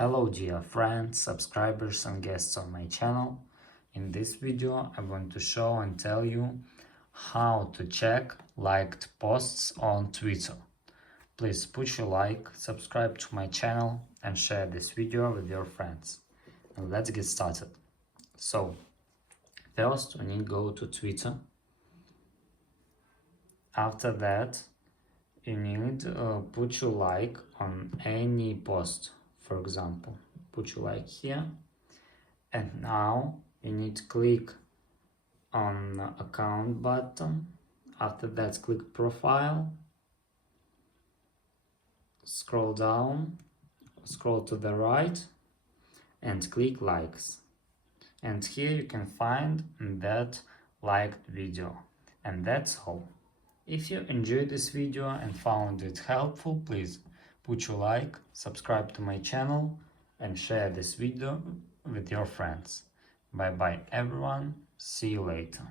Hello dear friends, subscribers and guests on my channel. In this video I'm going to show and tell you how to check liked posts on Twitter. Please put your like, subscribe to my channel and share this video with your friends. And let's get started. So first we need to go to Twitter. After that you need to put your like on any post. For example, put your like here, and now you need to click on the account button. After that, click profile, scroll down, scroll to the right and click likes, and here you can find that liked video. And that's all. If you enjoyed this video and found it helpful, please put your like, subscribe to my channel and share this video with your friends. Bye bye everyone, see you later.